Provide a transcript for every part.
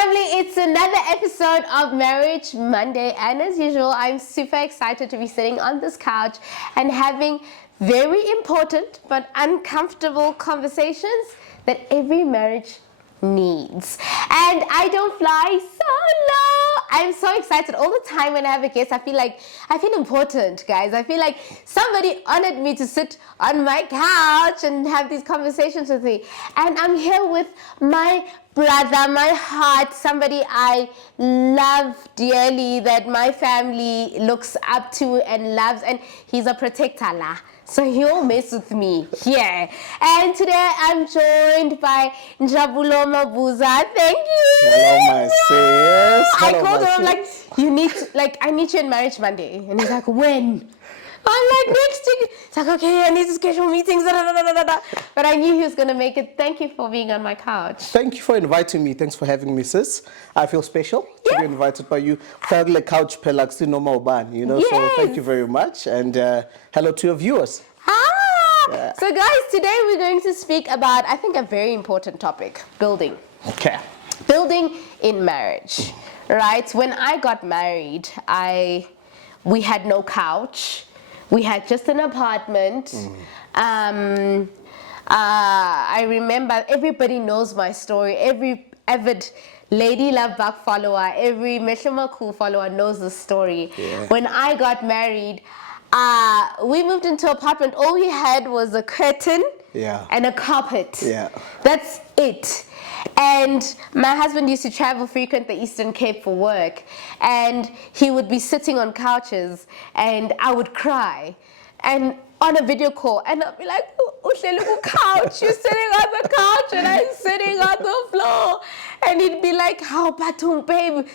family, it's another episode of Marriage Monday, and as usual, I'm super excited to be sitting on this couch and having very important but uncomfortable conversations that every marriage needs. And I don't fly solo. I'm so excited all the time when I have a guest. I feel important, guys. I feel like somebody honored me to sit on my couch and have these conversations with me. And I'm here with my brother, my heart, somebody I love dearly, that my family looks up to and loves, and he's a protector lah. So he'll mess with me here. And today I'm joined by Njabulo Mabuza. Thank you. Hello, my sis. I called him, I'm like, I need you in Marriage Monday. And he's like, when? I'm like, next week. It's like, okay, I need to schedule meetings. But I knew he was going to make it. Thank you for being on my couch. Thank you for inviting me. Thanks for having me, sis. I feel special to be invited by you. Felt like couch pelaxi no ban, you know. Yes. So thank you very much. And hello to your viewers. Yeah. So guys, today we're going to speak about, I think, a very important topic, building. Okay. Building in marriage, right? When I got married, we had no couch. We had just an apartment. I remember, everybody knows my story. Every avid Lady Love Bug follower, every Meshama Cool follower knows the story. Yeah. When I got married, we moved into an apartment. All we had was a curtain and a carpet. Yeah. That's it. And my husband used to travel frequent the Eastern Cape for work, and he would be sitting on couches and I would cry and on a video call, and I'd be like, couch, you're sitting on the couch and I'm sitting on the floor. And he'd be like, how batum babe,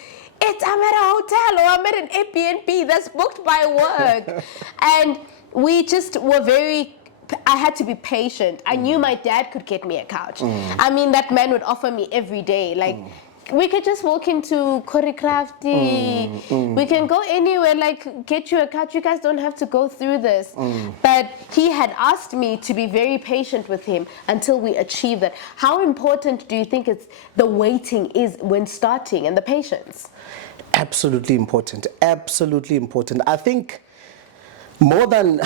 I'm at a hotel or I'm at an Airbnb that's booked by work. And we just were I had to be patient. I knew my dad could get me a couch. I mean, that man would offer me every day. Like, we could just walk into Choreography. We can go anywhere, like, get you a couch. You guys don't have to go through this. But he had asked me to be very patient with him until we achieve that. How important do you think the waiting is when starting, and the patience? Absolutely important. Absolutely important. I think more than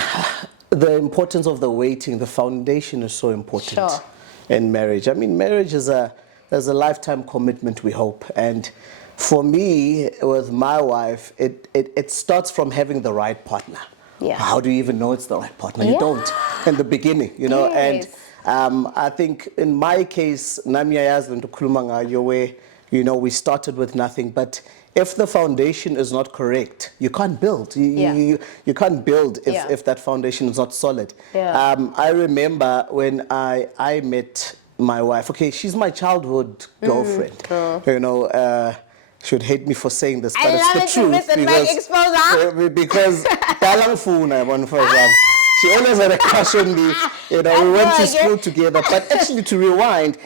the importance of the waiting, the foundation is so important in marriage. I mean, marriage is there's a lifetime commitment, we hope. And for me, with my wife, it starts from having the right partner. Yeah. How do you even know it's the right partner? You don't in the beginning, you know. Yes. And I think in my case, Namia Yazlan to Kulumanga, your way, you know, we started with nothing. But if the foundation is not correct, you can't build. You can't build if that foundation is not solid. Yeah. I remember when I met my wife. Okay, she's my childhood girlfriend. You know, she would hate me for saying this, but it's the truth. Because she always had a crush on me. You know, we went to school together. But actually, to rewind,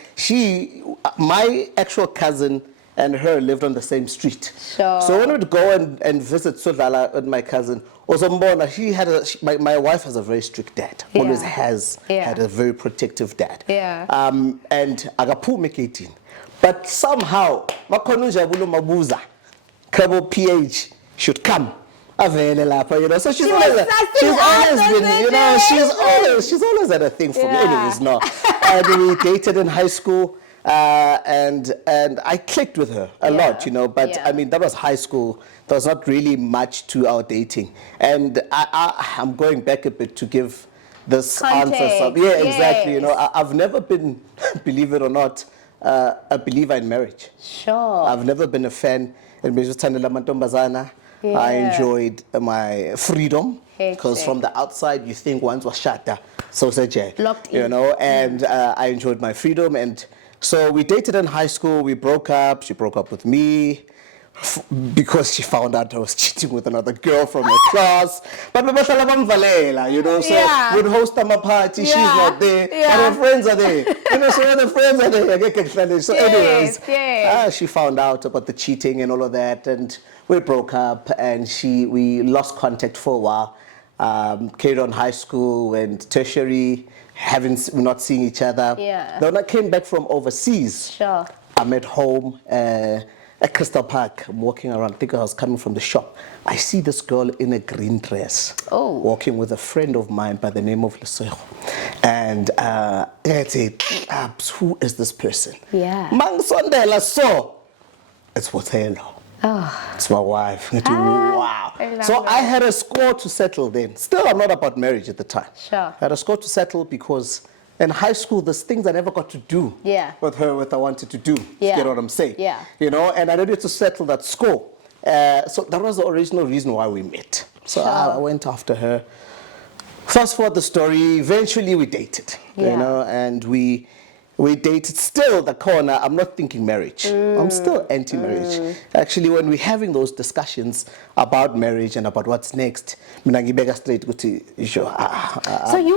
my actual cousin and her lived on the same street. Sure. So when we'd go and visit Sodala with my cousin, my wife has a very strict dad. Always has had a very protective dad. Yeah. And agapu make 18. But somehow, Njabulo Mabuza, Krabo PH should come. You know, so she's always been, you know, she's always had a thing for me. Anyways, no. And we dated in high school. And I clicked with her a lot, you know, but I mean, that was high school. There was not really much to our dating. And I'm going back a bit to give this answer. Exactly. You know, I've never been, believe it or not, a believer in marriage. Sure. I've never been a fan. I enjoyed my freedom, because from the outside you think once was shut, so locked in. You know, and I enjoyed my freedom. And so we dated in high school, we broke up, she broke up with me because she found out I was cheating with another girl from her class. But we you know, so we'd host them a party, she's not there, but her friends are there. You know, so when the friends are there, so anyways, she found out about the cheating and all of that, and we broke up, and we lost contact for a while. Carried on high school, went tertiary, not seeing each other. Yeah. Then I came back from overseas. Sure. I'm at home at Crystal Park. I'm walking around. I think I was coming from the shop. I see this girl in a green dress walking with a friend of mine by the name of Lesego. And I said, who is this person? Yeah. Mangsondela, so it's Bothelo. Oh. It's my wife. Wow. I had a score to settle then. Still, I'm not about marriage at the time. Sure. I had a score to settle because in high school, there's things I never got to do with her, what I wanted to do. Yeah. You know what I'm saying? Yeah. You know, and I needed to settle that score. So that was the original reason why we met. So sure. I went after her. Fast forward the story, eventually we dated, you know, and we dated. Still the corner, I'm not thinking marriage. I'm still anti-marriage. Actually, when we're having those discussions about marriage and about what's next, so you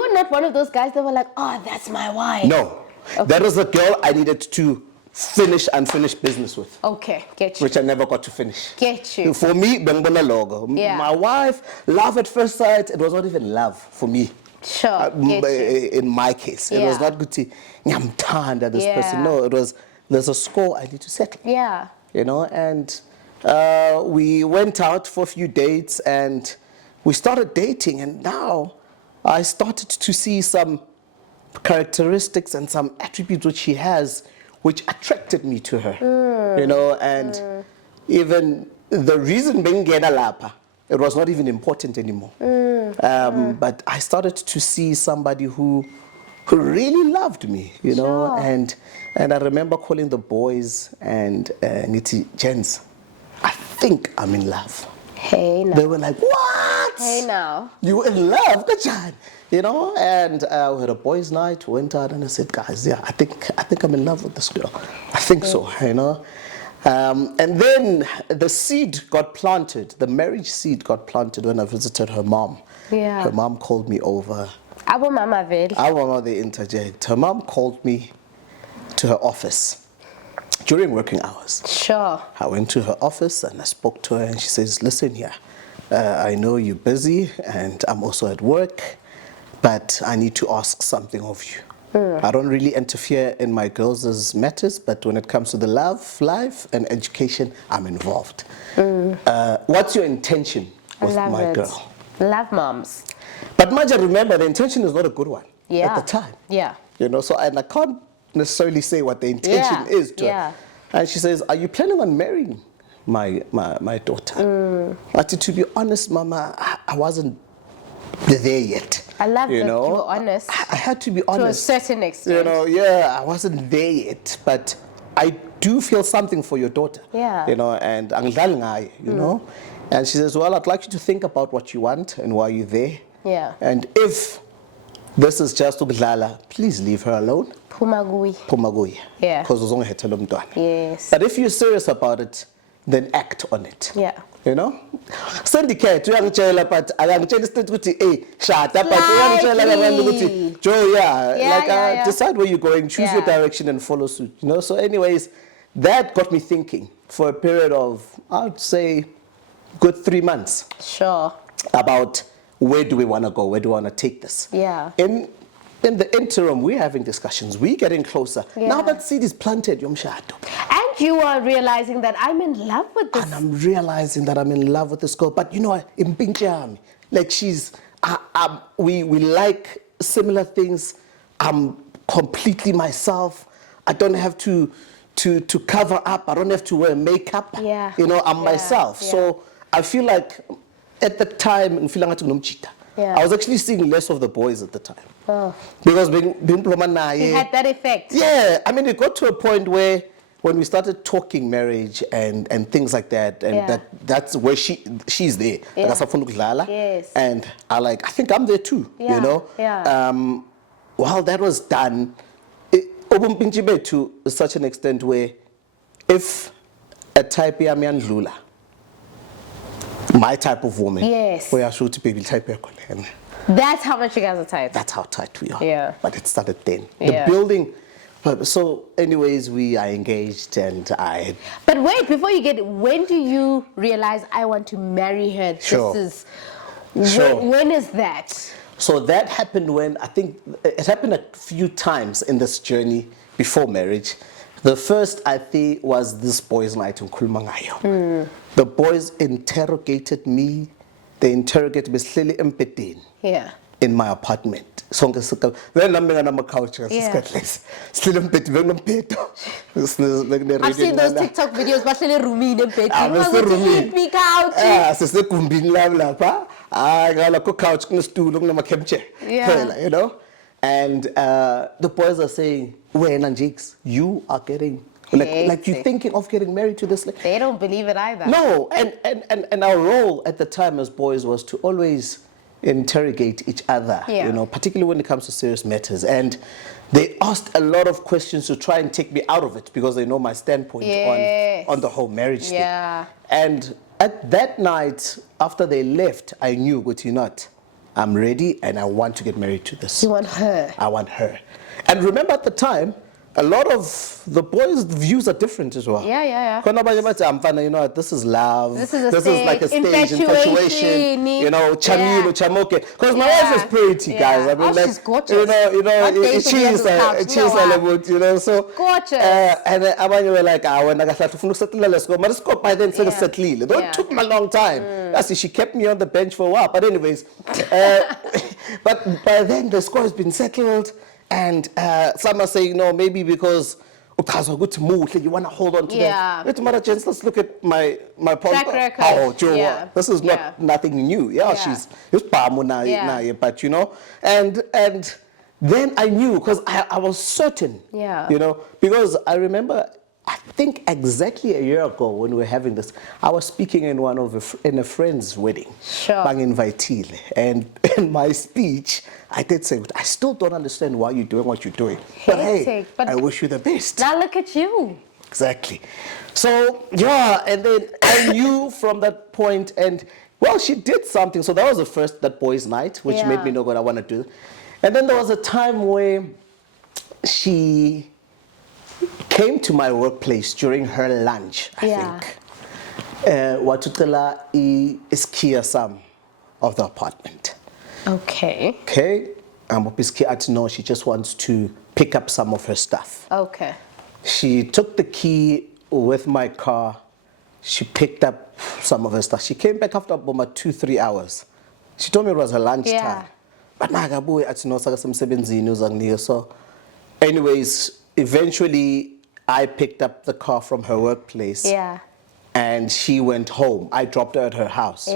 were not one of those guys that were like, oh, that's my wife. No. Okay. That was the girl I needed to finish unfinished business with. Okay, get you. Which I never got to finish. Get you. For me, bengbona logo. Yeah. My wife, love at first sight, it was not even love for me. Sure, in my case. It was not good to nyamthanda this person. No, it was, there's a score I need to settle. Yeah. You know, and we went out for a few dates and we started dating, and now I started to see some characteristics and some attributes which she has which attracted me to her. You know, and even the reason bengena lapha, it was not even important anymore. But I started to see somebody who really loved me, you know, and I remember calling the boys and Niti, gents, I think I'm in love. Hey now. They were like, what? Hey now. You were in love, Kachan? You know, and we had a boys' night, went out, and I said, guys, yeah, I think I'm in love with this girl. I think so, you know. And then the seed got planted, the marriage seed got planted when I visited her mom. Yeah. Her mom called me over. Abo mama vele. Our mother interject. Her mom called me to her office during working hours. Sure. I went to her office and I spoke to her, and she says, listen here, I know you're busy and I'm also at work, but I need to ask something of you. I don't really interfere in my girls' matters, but when it comes to the love, life, and education, I'm involved. What's your intention with my girl? Love moms. But Maja, remember, the intention is not a good one at the time. Yeah. You know, so and I can't necessarily say what the intention is to her. And she says, are you planning on marrying my daughter? But to be honest, Mama, I wasn't there yet. I love that you were honest. I had to be honest. To a certain extent. You know, I wasn't there yet, but I do feel something for your daughter. Yeah. You know, and you know. And she says, well, I'd like you to think about what you want and why you're there. Yeah. And if this is just ukudlala, please leave her alone. Phumagui. Yeah. Because uzongehethela umntwana. Yes. But if you're serious about it, then act on it. Yeah. You know? Syndicate, uyangitshela but akangitshela istraight ukuthi hey shada but uyangitshela abantu ukuthi Joe decide where you're going, choose your direction and follow suit. You know? So anyways, that got me thinking for a period of, I'd say, good 3 months. Sure. About where do we want to go? Where do we want to take this? Yeah. In the interim, we're having discussions. We're getting closer. Yeah. Now that seed is planted, Yomshado. And you are realizing that I'm in love with this. And I'm realizing that I'm in love with this girl. But you know, in Pinchami, like she's, we like similar things. I'm completely myself. I don't have to cover up. I don't have to wear makeup. Yeah. You know, I'm myself. Yeah. So I feel like at the time, I was actually seeing less of the boys at the time. Oh. Because it had that effect. Yeah, I mean, it got to a point where when we started talking marriage and things like that, and that's where she's there. Yes. And I think I'm there too, you know. Yeah. While that was done, to such an extent where if a type yami my type of woman. Yes. We are sure to be type of That's how much you guys are tight. That's how tight we are. Yeah. But it started then. The building. So, anyways, we are engaged, and I. But wait, before you get, when do you realize I want to marry her? Sure. This is. When is that? So that happened when I think it happened a few times in this journey before marriage. The first, I think, was this boys' night in Kulmangayo. The boys interrogated me. They interrogated me slowly in my apartment. Then I'm on my couch. I've seen those TikTok videos, but in a room in a bed. Big couch. You know? And the boys are saying, "When and Jakes, you are getting like you're thinking of getting married to this." They don't believe it either. No, and our role at the time as boys was to always interrogate each other, you know, particularly when it comes to serious matters. And they asked a lot of questions to try and take me out of it because they know my standpoint on the whole marriage thing. And at that night, after they left, I knew, but you not. I'm ready and I want to get married to this. You want her? I want her. And remember at the time, a lot of the boys' views are different as well. You know, this is love. This is like a stage, infatuation. You know, chamilo, chamoke. Because my wife is pretty, guys. I mean, like, she's gorgeous. You know, she's a you know, so gorgeous. And you were like, when I got to settle, let's go. But by then, settle. It took me a long time. She kept me on the bench for a while. But anyways, but by then the score has been settled. And some are saying, no, maybe because you want to hold on to that. Let's look at my track record. This is nothing new. She's but you know, and then I knew because I was certain, you know, because I remember, I think exactly a year ago when we were having this, I was speaking in in a friend's wedding. Bang invitee. And in my speech, I did say, I still don't understand why you're doing what you're doing. But hey, I wish you the best. Now look at you. Exactly. So, and then I knew from that point, and well, she did something. So that was the first, that boys' night, which made me know what I want to do. And then there was a time where she came to my workplace during her lunch, I think. Watutela is kia some of the apartment. Okay. No, she just wants to pick up some of her stuff. Okay. She took the key with my car. She picked up some of her stuff. She came back after about 2-3 hours. She told me it was her lunchtime. But so anyways, eventually I picked up the car from her workplace. And she went home. I dropped her at her house.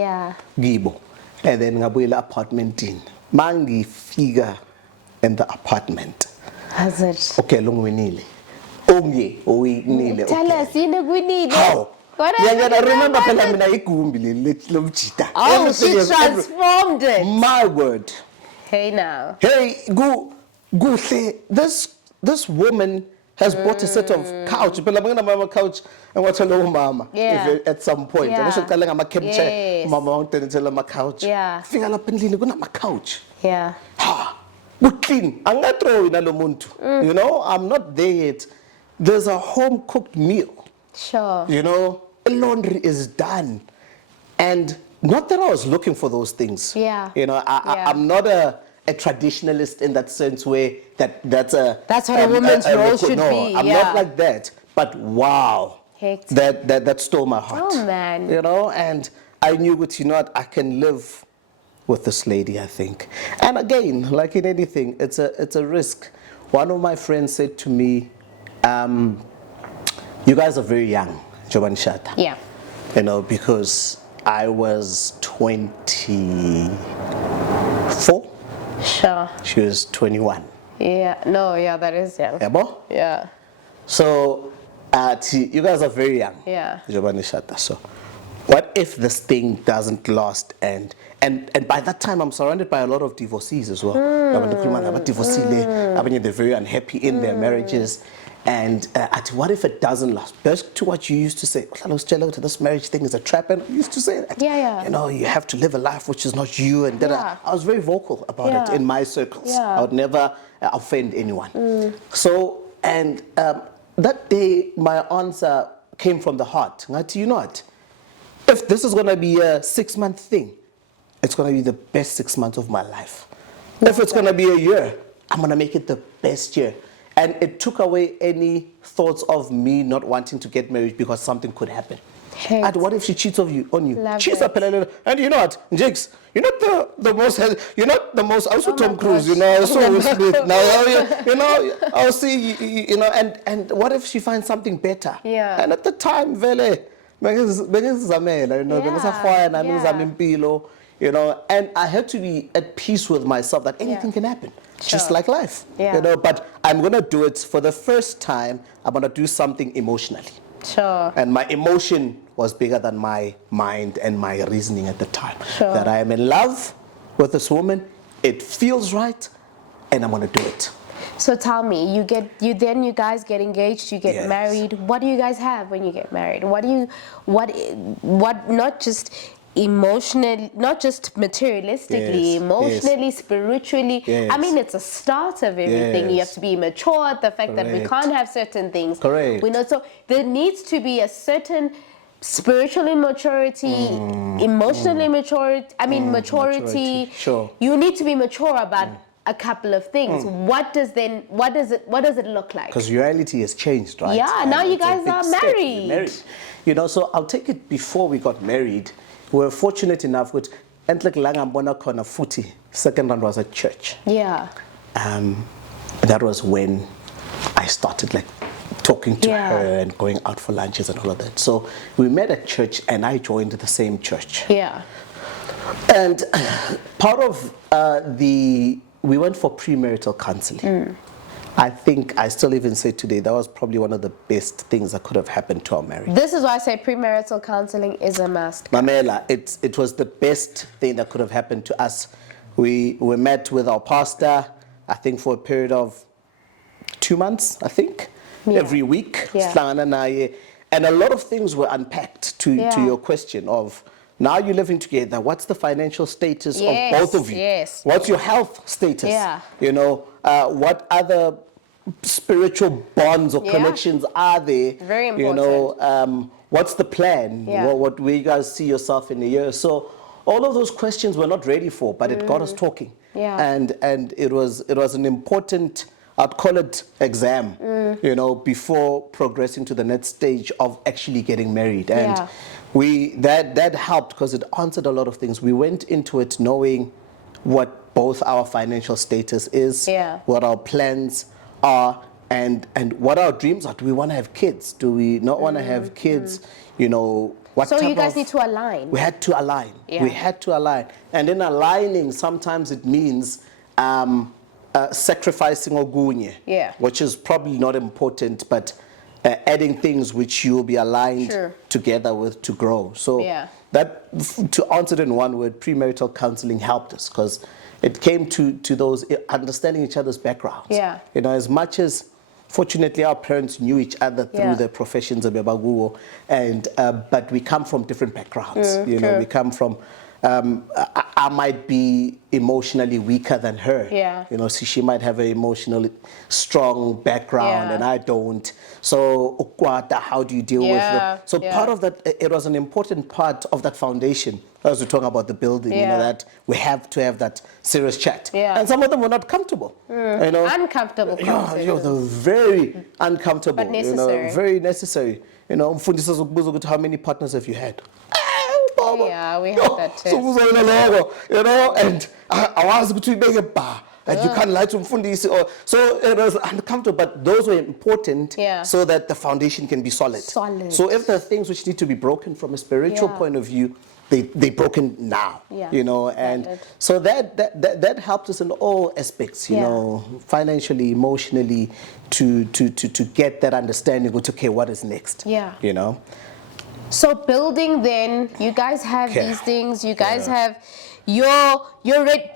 Gibo. And then ngabuyela apartment in. Mangi figure in the apartment. Has it? Okay, lungwinile. Nile. Tell us, how? I remember she transformed it. My word. Hey now. Hey, go say this woman has bought a set of couch. But I'm going to have a couch and watch a little mama at some point. And I should tell her I'm mama mountain and tell her my couch. Figure up and lean on my couch. Ha! Good clean. I'm not throwing a lomuntu. You know, I'm not there yet. There's a home cooked meal. You know, laundry is done. And not that I was looking for those things. You know, I'm not a traditionalist in that sense where that's what a woman's role should be. I'm not like that. But wow, that stole my heart. Oh man, you know, and I knew I can live with this lady, I think. And again, like in anything, it's a risk. One of my friends said to me, "You guys are very young, Jovan Shata." You know, because I was 24. She was 21. That is young. So, you guys are very young. So, what if this thing doesn't last? And by that time, I'm surrounded by a lot of divorcees as well. They're very unhappy in their marriages. And what if it doesn't last? Back to what you used to say, this marriage thing is a trap. And I used to say that. You know, you have to live a life which is not you. And then I was very vocal about it in my circles. I would never offend anyone. So, and that day, my answer came from the heart. You know what? If this is going to be a 6-month thing, it's going to be the best 6 months of my life. If it's going to be a year, I'm going to make it the best year. And it took away any thoughts of me not wanting to get married because something could happen. Hate. And what if she cheats on you? Love Cheats it. up, and you know what, Jigs, you're not the most, you're not the most. Also, Oh Tom my Cruise, gosh. you know, also Will Smith. Now, you know, I'll see, you know, and what if she finds something better? Yeah. And at the time, vele, bengizizamela, you know, Yeah. bengizahwaya, Yeah. bengizama impilo, you know, and I had to be at peace with myself that anything Yeah. can happen. Sure. Just like life, Yeah. you know. But I'm gonna do it for the first time. I'm gonna do something emotionally. Sure. And my emotion was bigger than my mind and my reasoning at the time. Sure. That I am in love with this woman, it feels right, and I'm gonna do it. So tell me, you guys get engaged, you get Yes. married. What do you guys have when you get married? What not just emotionally, not just materialistically, Yes, emotionally, yes. spiritually. Yes. I mean, it's a start of everything. You Yes. have to be mature, the fact that we Correct. can't have certain things. Correct. We know, so there needs to be a certain spiritual immaturity, emotional immaturity, maturity. Maturity, sure. You need to be mature about a couple of things. What does it look like? Because reality has changed, right? Yeah, And now you it's a guys big are step. married. We're married. You know, so I'll take it before we got married. We were fortunate enough with futi. Second round was at church. Yeah. That was when I started like talking to Yeah. her and going out for lunches and all of that. So we met at church and I joined the same church. Yeah. And part of we went for premarital counseling. I think I still even say today that was probably one of the best things that could have happened to our marriage. This is why I say premarital counseling is a must. Mamela, it was the best thing that could have happened to us. We met with our pastor, I think for a period of 2 months, I think, every week. Yeah. And a lot of things were unpacked to your question of, now you're living together, what's the financial status Yes, of both of you? yes. What's your health status? Yeah. You know, what other spiritual bonds or Yeah. connections are there? Very You know, what's the plan? Yeah. What where you guys see yourself in a year? So all of those questions we're not ready for, but it got us talking. Yeah. And it was an important, I'd call it exam, you know, before progressing to the next stage of actually getting married. And Yeah. that helped because it answered a lot of things. We went into it knowing what both our financial status is, Yeah. what our plans are, and what our dreams are. Do we want to have kids? Do we not want to have kids? You know, what So type you guys of- need to align. We had to align. Yeah. We had to align. And in aligning, sometimes it means sacrificing ogunye, Yeah. which is probably not important, but adding things which you'll be aligned Sure. together with to grow. So Yeah. that, to answer it in one word, premarital counseling helped us because it came to those understanding each other's backgrounds. Yeah. You know, as much as fortunately our parents knew each other through Yeah. their professions of Bebaguo, and but we come from different backgrounds. You know, true. we come from. I might be emotionally weaker than her. Yeah. You know, so she might have an emotionally strong background, Yeah. and I don't. So, ukwata, how do you deal with Yeah, them? So yeah. part of that, it was an important part of that foundation. As we're talking about the building, you know, Yeah. that we have to have that serious chat. Yeah. And some of them were not comfortable. You know, Uncomfortable yeah, conversations. they were very uncomfortable. But You know, necessary. very necessary. You know, umfundisa zokubuza ukuthi how many partners have you had? Yeah, we had that too. Sokuzoyela lokho, you know, and awazi ukuthi uyibeke bar. And you can't lie to umfundisi, or so it was uncomfortable, but those were important Yeah. so that the foundation can be solid. Solid. So if there are things which need to be broken from a spiritual Yeah. point of view, they're broken now. Yeah. You know, and Valid. so that helped us in all aspects, you Yeah. know, financially, emotionally, to get that understanding of, okay, what is next? Yeah. You know? So building, then you guys have Okay. these things. You guys Yeah. have your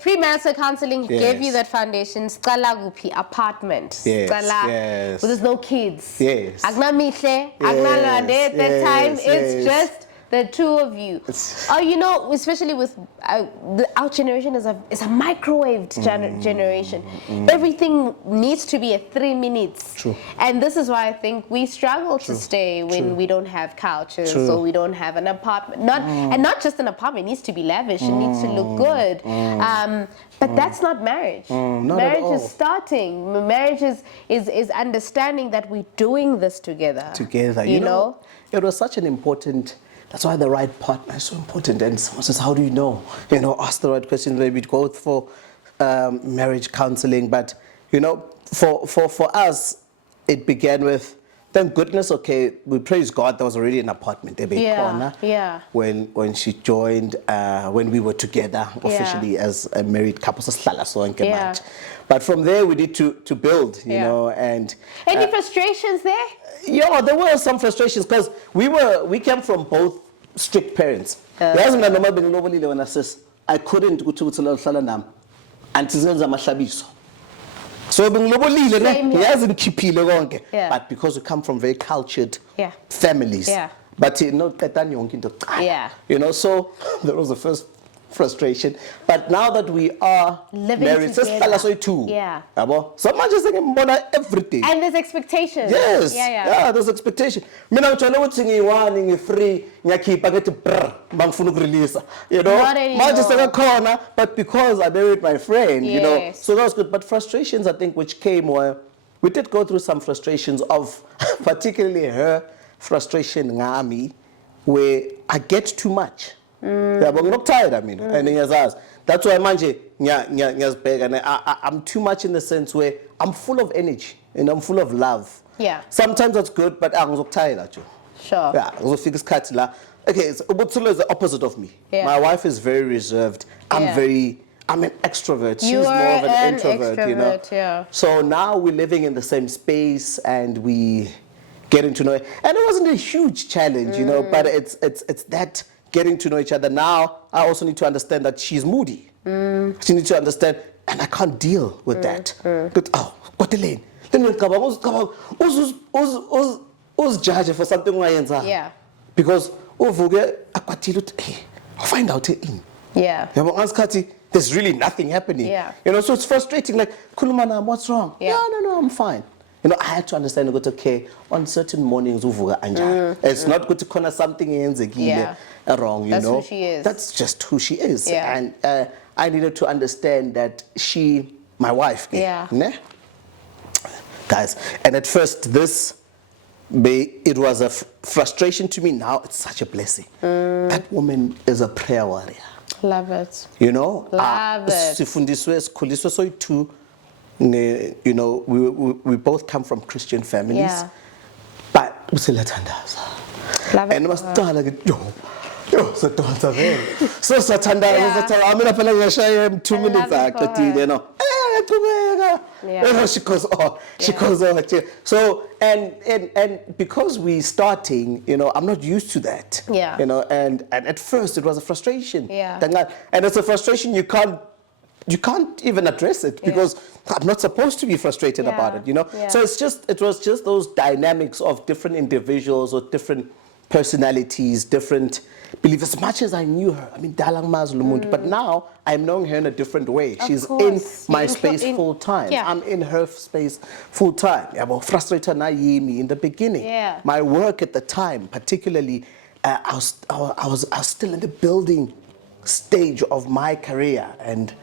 premarital counseling gave you Yes. that foundation. Scala kuphi apartment. Yes, Scala, yes. There's no kids. Yes. Agnamihle, agnalande. At that Yes, time, it's yes. just the two of you. Oh, you know, especially with our generation is a microwaved generation. Everything needs to be at 3 minutes. True. And this is why I think we struggle to stay when we don't have couches or we don't have an apartment. And not just an apartment, it needs to be lavish, it needs to look good. But that's not marriage. Not marriage at all. is starting. Marriage is understanding that we're doing this together. You know, it was such an important, that's why the right partner is so important. And someone says, how do you know? You know, ask the right questions, maybe go for marriage counseling. But, you know, for us, it began with, thank goodness, okay, we praise God, there was already an apartment, when she joined, when we were together officially as a married couple. But from there, we need to build, you know, and... Any frustrations there? Yeah, there were some frustrations because we came from both strict parents. I couldn't go to Salanam until Zamahlabiso. So but because we come from very cultured families. But you know, so there was the first frustration. But now that we are living married, together, so much is everything. And there's expectations. Yes. Yeah, there's expectation. Mina ngithola ukuthi ngiyi-1 ngi-free ngiyakhipha ngithi bangifuna ukurelease. You know, manje sekakhona, but because I married my friend, you know, so that was good. But frustrations, I think, which came were, we did go through some frustrations of, particularly her frustration ngami, where I get too much. I'm tired, I mean, and that's why manje and I'm too much in the sense where I'm full of energy and I'm full of love. Yeah. Sometimes that's good, but I'm tired. Sure. Yeah. Okay, so Ubutsulo is the opposite of me. Yeah. My wife is very reserved. I'm an extrovert. She's more of an introvert, you know. Yeah. So now we're living in the same space and we getting to know it. And it wasn't a huge challenge, you know, but it's that getting to know each other. Now, I also need to understand that she's moody. She needs to understand, and I can't deal with that. But, what the lane? Then who's judge for something like that? Yeah. Because, I'll find out in. Yeah. There's really nothing happening. Yeah. You know, so it's frustrating. Like, Kulumana, what's wrong? Yeah. No, I'm fine. You know, I had to understand that, okay, on certain mornings, it's not good to corner something wrong, you That's know. who she is. That's just who she is. Yeah. And I needed to understand that my wife, guys, and at first it was a frustration to me. Now it's such a blessing. That woman is a prayer warrior. Love it. You know, Love it. You know, we both come from Christian families. Yeah. But Love it. And so Satanda, I mean, I feel like I 2 minutes, you know. She goes on. She goes on. So and because we starting, you know, I'm not used to that. Yeah. You know, and at first it was a frustration. Yeah. And it's a frustration you can't even address it because I'm not supposed to be frustrated about it, you know. Yeah. So it was just those dynamics of different individuals or different personalities, different beliefs. As much as I knew her, I mean, but now I'm knowing her in a different way. She's in my space full time. Yeah. I'm in her space full time. Frustrated in the beginning. Yeah. My work at the time, particularly, I was still in the building stage of my career, and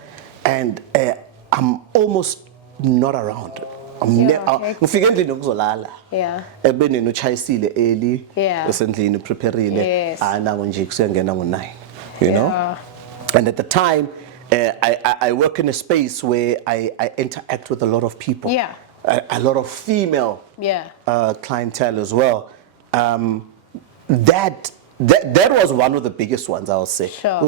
I'm almost not around. Ngifike endlini ukuzolala. Yeah. Ebene nochayisile early. Yeah. Esendlini prepareile. Nango nje kusengena ngo9. You know? And at the time I work in a space where I interact with a lot of people. Yeah. A lot of female clientele as well. That was one of the biggest ones, I'll say. Sure.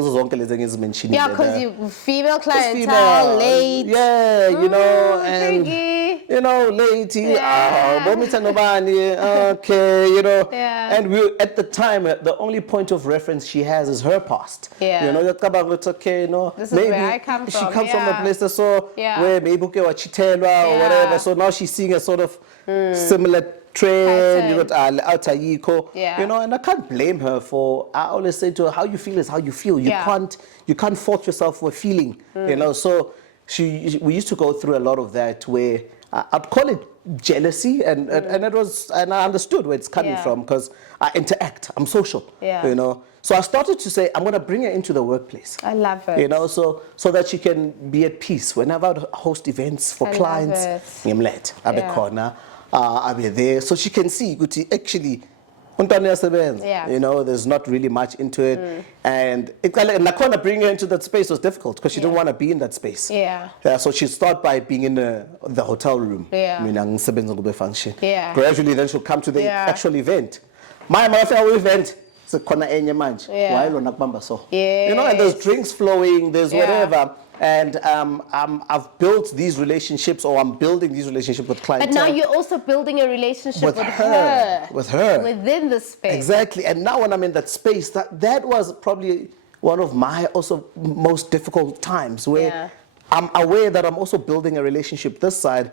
Yeah, because you female clientele, late. Yeah, you know, and tricky. You know, late. Okay, you know. Yeah. And at the time, the only point of reference she has is her past. Yeah. You know, it's okay, no. This maybe is where I come from. She comes from a place where maybe or whatever. So now she's seeing a sort of similar trend, you got Altayiko, Yeah. you know, and I can't blame her for, I always say to her, how you feel is how you feel. You can't fault yourself for feeling, you know. So we used to go through a lot of that where I'd call it jealousy, and I understood where it's coming from, because I interact, I'm social, you know. So I started to say, I'm going to bring her into the workplace. I love it. You know, so that she can be at peace. Whenever I host events for clients, I'll be there, so she can see, actually, you know, there's not really much into it. And Nakona bringing her into that space was difficult, because she didn't want to be in that space. So she started by being in the hotel room. Gradually, then she'll come to the actual event. My event. You know, and there's drinks flowing, there's whatever. And I've built these relationships, or I'm building these relationships with clients. But now you're also building a relationship with her. Within the space. Exactly. And now when I'm in that space, that was probably one of my also most difficult times, where I'm aware that I'm also building a relationship this side.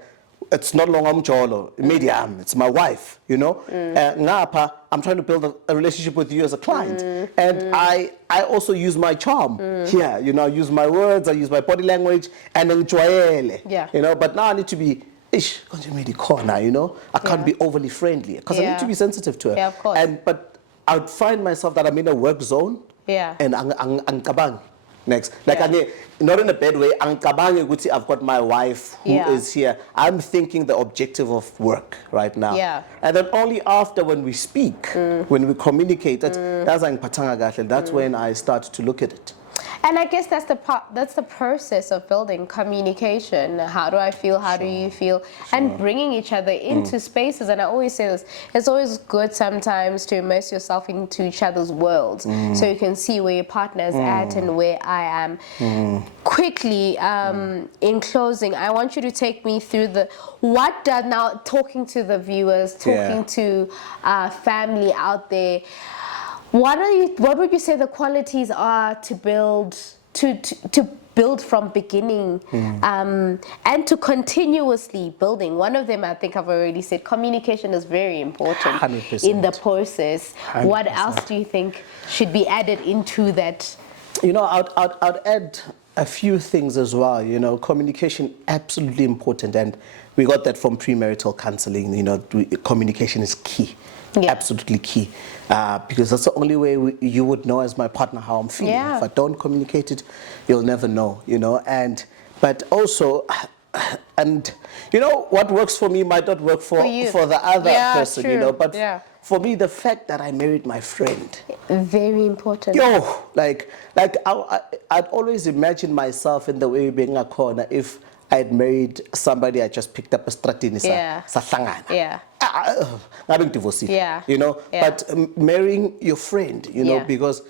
It's not long Njabulo, medium, it's my wife, you know. Ngapha, I'm trying to build a relationship with you as a client. And I also use my charm here, you know, I use my words, I use my body language, and enjoy, you know. But now I need to be, you know, I can't be overly friendly, because I need to be sensitive to her. Yeah, of course. But I would find myself that I'm in a work zone, and ang kabang. Next, like not in a bad way. I've got my wife who is here. I'm thinking the objective of work right now. And then only after, when we speak, when we communicate, that's when I start to look at it. And I guess that's the process of building communication. How do I feel? How do you feel? And bringing each other into spaces. And I always say this, it's always good sometimes to immerse yourself into each other's worlds, so you can see where your partner is at and where I am. Quickly, in closing, I want you to take me through what does, now talking to the viewers, talking to family out there, what would you say the qualities are to build from beginning, and to continuously building? One of them, I think I've already said, communication is very important 100%. in the process. 100%. What else do you think should be added into that? You know, I'd add a few things as well. You know, communication, absolutely important, and we got that from premarital counseling. You know, communication is key. Absolutely key, because that's the only way you would know as my partner how I'm feeling. If I don't communicate it, you'll never know, you know. But also, and you know, what works for me might not work for the other person, you know. But for me, the fact that I married my friend, very important. Like I'd always imagine myself in the way being a corner if I had married somebody I just picked up a stratini you know. But marrying your friend, you know, because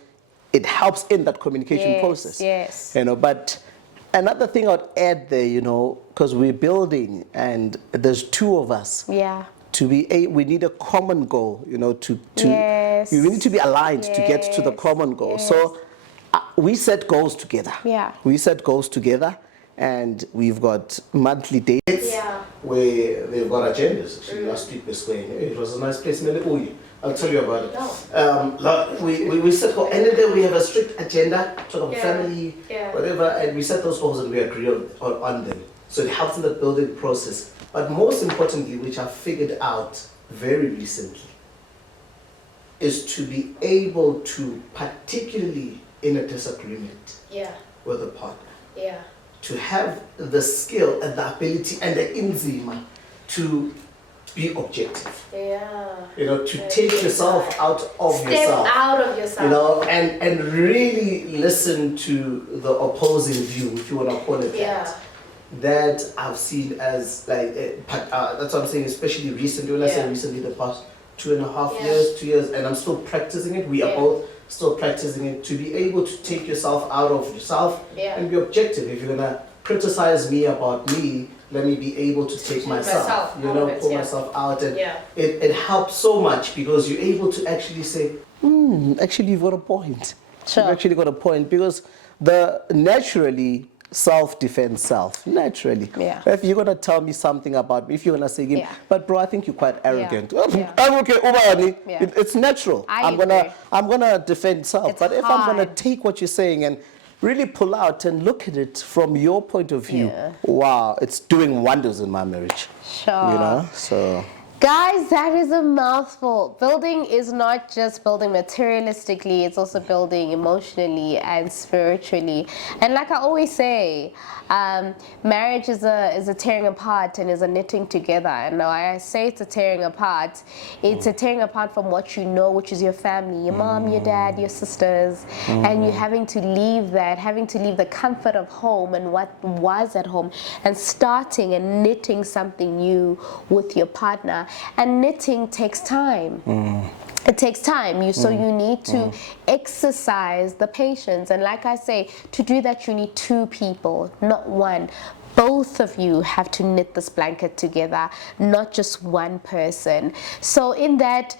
it helps in that communication process. You know, but another thing I'd add there, you know, because we're building and there's two of us. We need a common goal, you know, we need to be aligned to get to the common goal. So we set goals together. We set goals together. And we've got monthly dates where they've got agendas. Actually, last week this way, it was a nice place in Njabulo. I'll tell you about it. We set goals, and then we have a strict agenda, talk about family, whatever, and we set those goals and we agree on them. So it helps in the building process. But most importantly, which I figured out very recently, is to be able to, particularly in a disagreement with a partner, to have the skill and the ability and the inzima to be objective. You know, to take yourself out of yourself. Step out of yourself. You know, and really listen to the opposing view, if you want to call it that. That I've seen as like, that's what I'm saying, especially recently, when I say recently, the past 2.5 years, 2 years, and I'm still practicing it. We are both still practicing it, to be able to take yourself out of yourself and be objective. If you're gonna criticize me about me, let me be able to take myself, you know, pull myself out, and it helps so much, because you're able to actually say, actually you've got a point. You've actually got a point, because naturally self defends self naturally. Yeah. If you're gonna tell me something about me, if you're gonna say, Yeah. but bro, I think you're quite arrogant. Yeah. I'm okay, Ubani. Yeah. It's natural. I agree. I'm gonna defend self. It's but if I'm gonna hard. take what you're saying and really pull out and look at it from your point of view, Yeah. wow, it's doing wonders in my marriage. Sure. You know, so. Guys, that is a mouthful. Building is not just building materialistically, it's also building emotionally and spiritually. And like I always say, marriage is a tearing apart and is a knitting together. And now I say it's a tearing apart. It's a tearing apart from what you know, which is your family, your mom, your dad, your sisters, and you having to leave that, having to leave the comfort of home and what was at home, and starting and knitting something new with your partner. And knitting takes time. It takes time. So you need to exercise the patience. And like I say, to do that you need two people, not one. Both of you have to knit this blanket together, not just one person. So in that,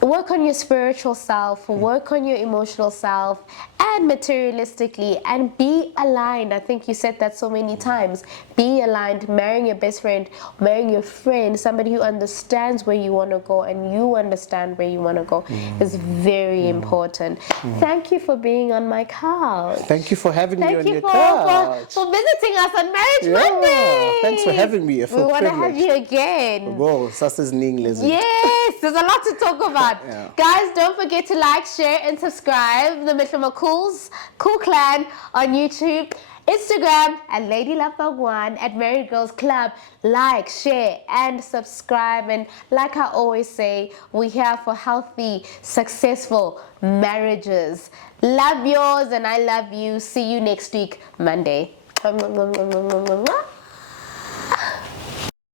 work on your spiritual self, work on your emotional self, and materialistically, and be aligned. I think you said that so many times. Be aligned. Marrying your best friend, marrying your friend, somebody who understands where you want to go and you understand where you want to go is very important. Thank you for being on my couch. Thank you for having me on your for, couch. for visiting us on Marriage Monday. Thanks for having me. We want to have you again. Whoa, Sassa's English. Yes, there's a lot to talk about. Yeah. Guys, don't forget to like, share, and subscribe the Mitlima Cool Clan on YouTube, Instagram at Lady Love Bhagwan, at Married Girls Club. Like, share, and subscribe. And like I always say, we're here for healthy, successful marriages. Love yours, and I love you. See you next week, Monday.